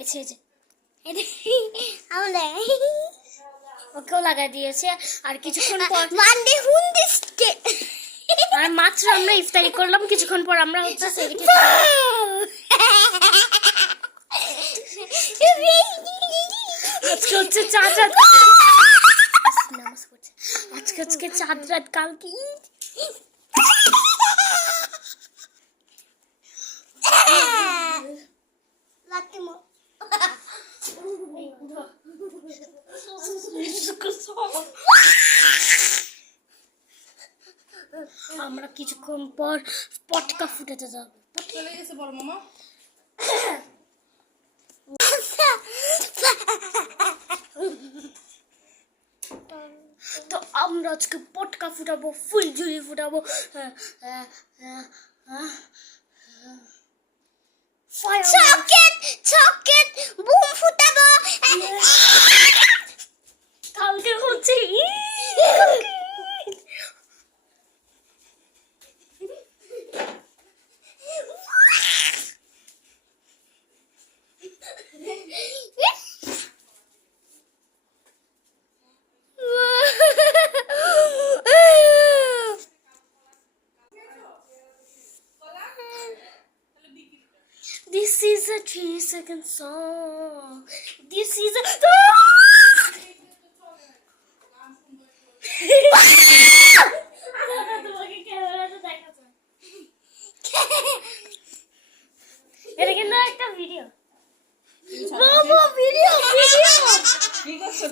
লাগাইছে যে ওকেও লাগাই দিয়েছে। আর কিছুক্ষণ পর আর মাত্র আমরা ইফতারি করলাম, কিছুক্ষণ পর আমরা হচ্ছে আজকে হচ্ছে চাঁদ রাত, আজকে চাঁদ রাত, কালকে ঈদ। আমরা কিছুক্ষণ পর পটকা ফুটাতে যাবো। চলে গেছে বড় মামা। তো আমরা আজকে পটকা ফুটাবো, ফুলঝুরি ফুটাবো, চকেট বুম ফুটাবো। কালকে হচ্ছে This is a 3-second song. This is a এটা কিন্তু একটা ভিডিও। বাবা ভিডিও কি করছো?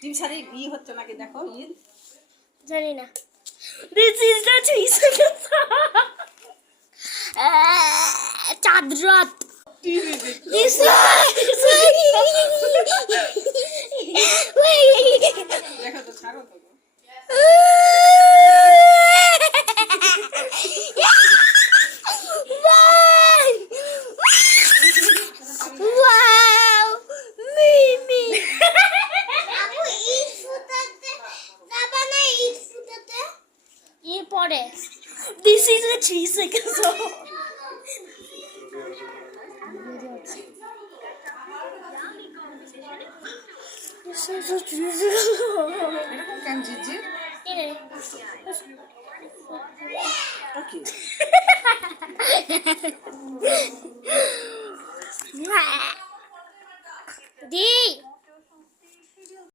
টিম শাড়ি হচ্ছে নাকি দেখো ঈদ? জানি না। This is the 3-second song. চাঁদ রাত। This is দেখো তো ছাড়ো তো। Wow! Mimi! পরে This is a 3-second song. This is a 3-second song. এরকম কেন জিজি? ওকে। Di